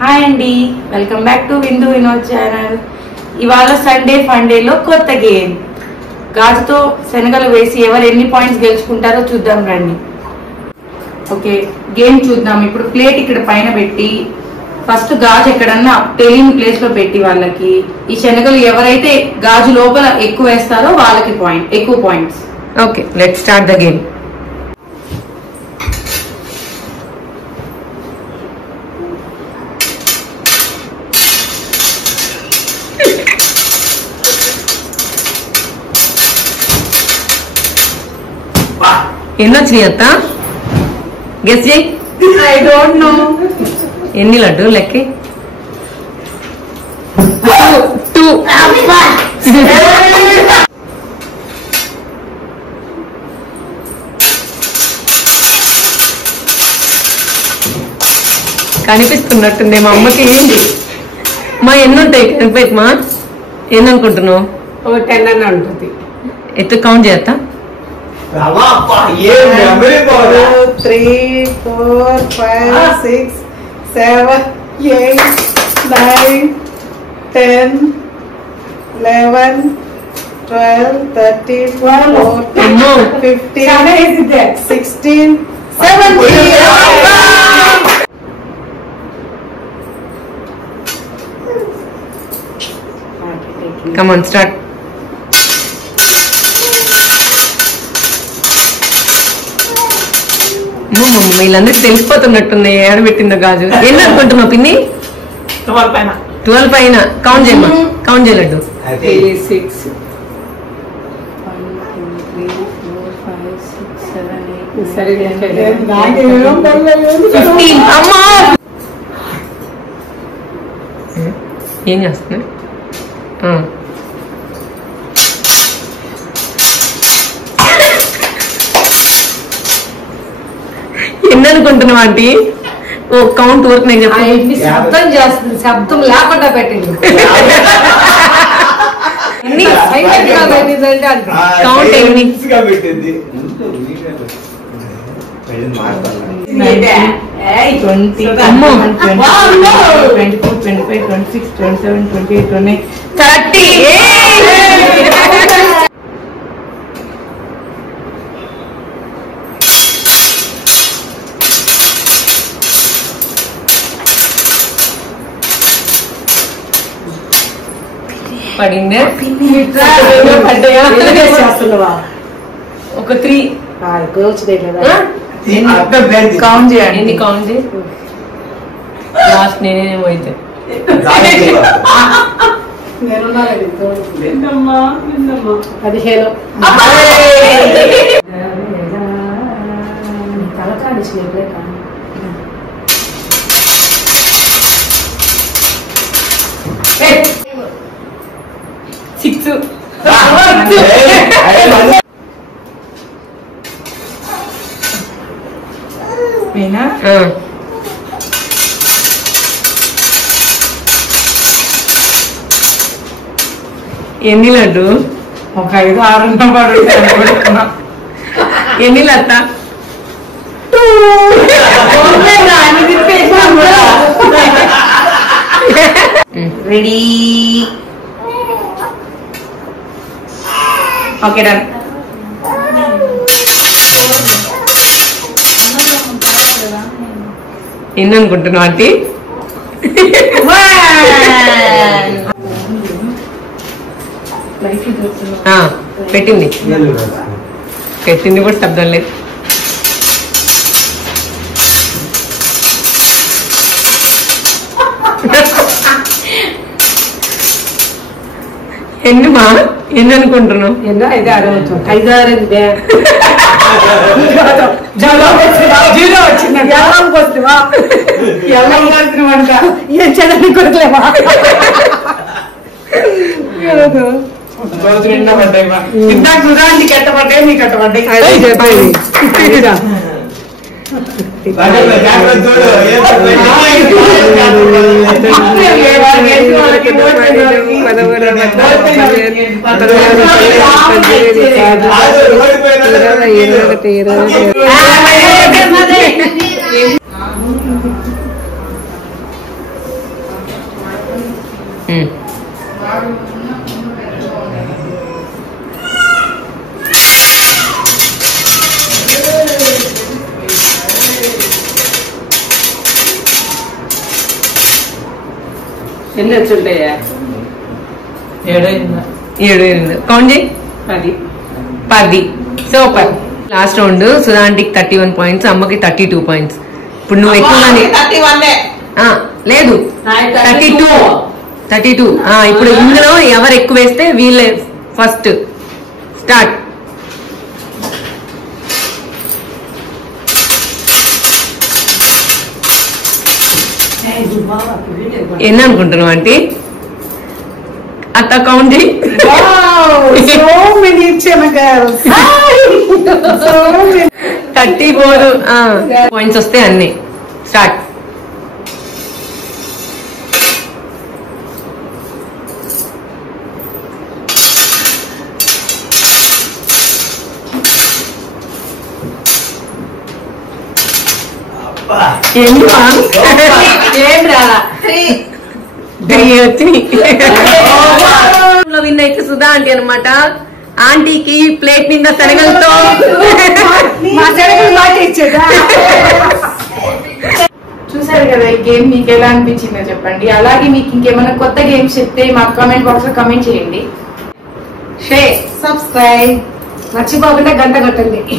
Hi అండి, welcome back to విందు Vinod channel. ఇవాళ సండే ఫండేలో కొత్త గేమ్, గాజుతో శనగలు వేసి ఎవరు ఎన్ని పాయింట్స్ గెలుచుకుంటారో చూద్దాం రండి. ఓకే, గేమ్ చూద్దాం. ఇప్పుడు ప్లేట్ ఇక్కడ పైన పెట్టి ఫస్ట్ గాజు ఎక్కడన్నా తెలియని ప్లేస్ లో పెట్టి వాళ్ళకి ఈ శనగలు ఎవరైతే గాజు లోపల ఎక్కువ వేస్తారో వాళ్ళకి ఎక్కువ points. Okay, let's start the game. ఎన్ని వచ్చినాయి అత్త? గెస్ చేయి. I don't know. ఎన్ని లడ్డు లెక్కి? 2. కనిపిస్తున్నట్టుంది మా అమ్మకి. మా ఎన్ని ఉంటాయి కనిపించ? మా ఎన్ని అనుకుంటున్నావు? 10 అన్న ఉంటుంది. ఎత్తు కౌంట్ చేస్తా. 2, 3, 4, 5, 6, 7, 8, 9, 10, 11, 12, 13, 14, 15, 16, 17. Come on, start. వీళ్ళందరికీ తెలిసిపోతున్నట్టుంది ఏడబెట్టిందో గాజు. ఎన్ని అనుకుంటున్నావు పిన్ని? 12 పైన. కౌంట్ చేయమ్మా, కౌంట్ చేయలడ్డు. 3, 6, 1, 2, 3, 4, 5, 6, 7, 8, 15. అమ్మా ఏం చేస్తున్నా? ఎన్ని అనుకుంటున్నావు ఆంటీ? ఓ కౌంట్ వరకు నేను చెప్పండి. శబ్దం చేస్తుంది, శబ్దం లేకుండా పెట్టింది. కౌంట్ ఎన్ని? 20, 24, 25, 26, 27, 28, 29, 30. పడిందే ఒక 3. కౌంట్ చేయండి. ఎన్ని కౌంట్ చేయి? లాస్ట్ నేనేమో అయితే తలకాడి 6. ఎన్ని లడ్డు? ఒక 5, 6 ఎన్ని లత్త? రెడీ? Okay, done. ఎన్ని అనుకుంటున్నావు ఆంటీ? పెట్టింది పెట్టింది కూడా శబ్దం లేదు. ఎన్ని మా? ఎన్ని అనుకుంటున్నావు? 5, 6 ఇందాక సుధానికి కట్టబడ్డాయి, నీకు కట్టబడ్డాయి. ఎన్ని వచ్చుంటాయా? 7 కౌంట్ చేయి. 10. సూపర్. లాస్ట్ రౌండ్ సుధాంటికి 31 పాయింట్స్, అమ్మకి 32 పాయింట్స్. ఇప్పుడు నువ్వు ఎక్కువగానే లేదు 32. ఇప్పుడు ఇందులో ఎవరు ఎక్కువ వేస్తే వీళ్ళే ఫస్ట్. స్టార్ట్. ఎన్ని అనుకుంటున్నావు ఆంటీ? అత్త కౌంట్ చేయి. 34 పాయింట్స్ వస్తే అన్ని. స్టార్ట్. విన్ అయితే సుధా ఆంటీ అనమాట. ఆంటీకి ప్లేట్ నిండా శనగలతో చూసారు కదా ఈ గేమ్ మీకు ఎలా అనిపించిందో చెప్పండి. అలాగే మీకు ఇంకేమైనా కొత్త గేమ్స్ చెప్తే మాకు కామెంట్ బాక్స్ లో కామెంట్ చేయండి. షేర్, సబ్స్క్రైబ్ మర్చిపోకుండా గంట కొట్టండి.